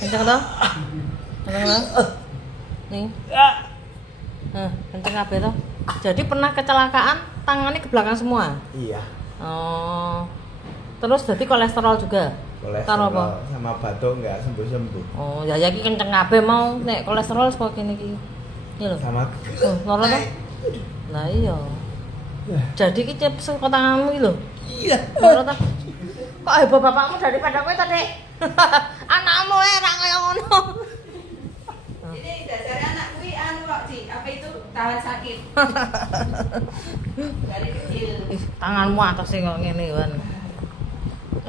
Kenceng toh? Kenceng toh? Nih. Kenceng kabeh toh? Jadi pernah kecelakaan, tangannya ke belakang semua? Iya. Oh. Terus jadi kolesterol juga? Kolesterol apa? sama batuk nggak sembuh-sembuh. Oh, ya iki kenceng kabeh mau nek kolesterol kok kene iki. Iya lho. Sama loro toh? Lah iya. Jadi iki cepet tanganmu iki lho. Iya. Loro toh? Kok heboh bapakmu daripada kowe tadi? Anakmu ra kaya ngono. Ini dasarnya anak kuwi anu kok, Ci. Apa itu? Tahan sakit. Dari kecil. Tanganmu atas sih kok ngene kan.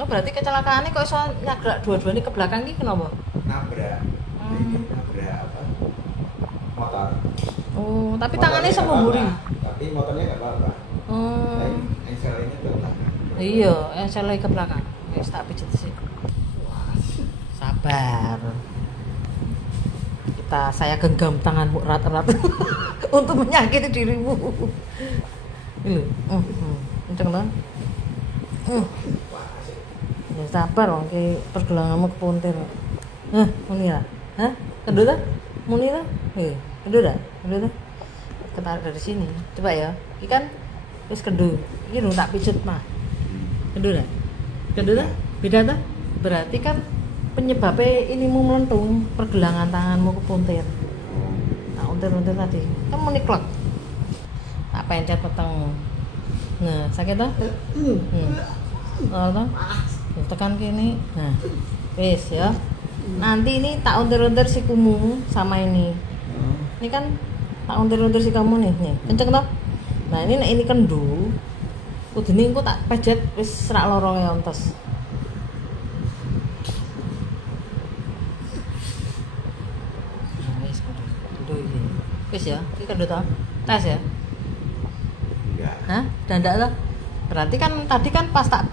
Oh, berarti kecelakaannya kok iso nyagrak dua-duanya ke belakang iki kenapa? Nabrak. Nabrak apa? Motor. Oh, tapi tangannya semburi. Tapi motornya nggak apa-apa. Oh. Engsel ini ke belakang. Iya, enselnya ke belakang. Wis tak pijet sih. Sabar. Saya genggam tanganmu erat-erat untuk menyakiti dirimu. Ini kenceng toh? Ya sabar wong ki pergelanganmu kepuntir. Muni ya? Hah? Kendut ta? Muni ta? Kendut ta? Kendut ta? Ketarik dari sini. Coba ya. Iki kan wis kendut. Iki lho tak pijet mah. Kendut ta? Kendut ta? Beda ta? Berarti kan penyebabnya inimu melentung, pergelangan tanganmu kepuntir. Nah, untir-untir tadi. Kan muni klek. Tak pencet peteng. Nah, sakit toh? Toh? Tekan kini. Nah, wis ya. Nanti ini tak untir-untir sikumu sama ini. Ini kan tak untir-untir sikamu nih. Kenceng toh? Nah, ini kendu. Kudune engko tak pejet wis rak loro ya ontes. Wis ya, iki kendut ta? Tes ya? Enggak. Hah? Dandak ta? Berarti kan tadi kan pas tak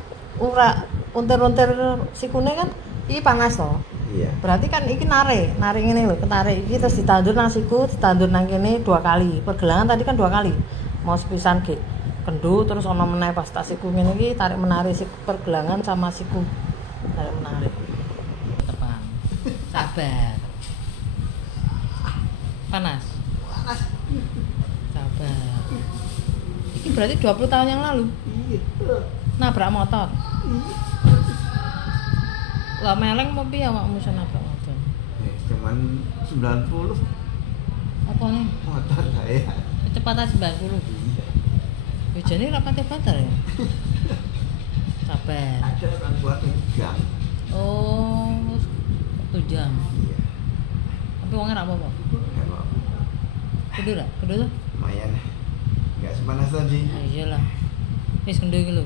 untir-untir sikune kan iki panas to. Iya. Berarti kan iki narik ngene lho, ketarik iki terus ditandur nang siku, ditandur nang kene 2 kali. Pergelangan tadi kan 2 kali. Mau sepisan ge kendu terus ana meneh pas tak siku ngene iki tarik menarik siku pergelangan sama siku. Tarik menarik. Tepan. Sabar. Panas. Sabar. Ini berarti 20 tahun yang lalu. Iya. Nabrak motor. Lah meleng mau piye awakmu iso nabrak motor? Cuman 90. Apa nih? Motor saya. Kecepatan 90. Ya jane ra pati banter ya. Sabar. Ada orang buat megang. Oh, 1 jam. Iya. Tapi wongnya ra apa-apa. Nggak apa-apa. Kedua lah. Lumayan. Nggak sepanas tadi. Ah iyalah. Wis kendho iki lho.